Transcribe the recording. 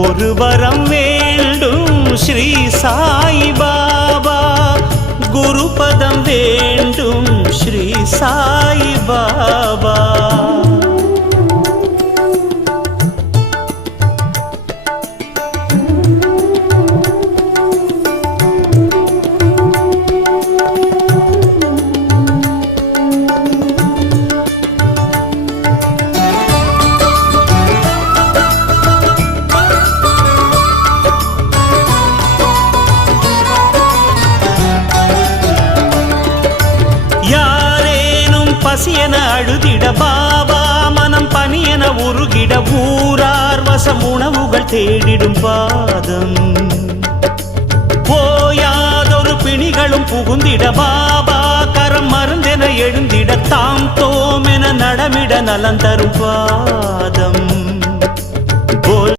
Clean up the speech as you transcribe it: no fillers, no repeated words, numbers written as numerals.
ஒரு வரம் வேண்டும் ஸ்ரீ சாய் பாபா, குருபதம் வேண்டும் ஸ்ரீ சாய் பாபா. பசியன அழுதிட பாபா, மனம் பனியன உருகிட ஊரார் வசம் உணவுகள் தேடிடும் பாதம். போயாதொரு பிணிகளும் புகுந்திட பாபா, கரம் மருந்தென எழுந்திட தாம் தோமென நடமிட நலம் தரும் பாதம். போல்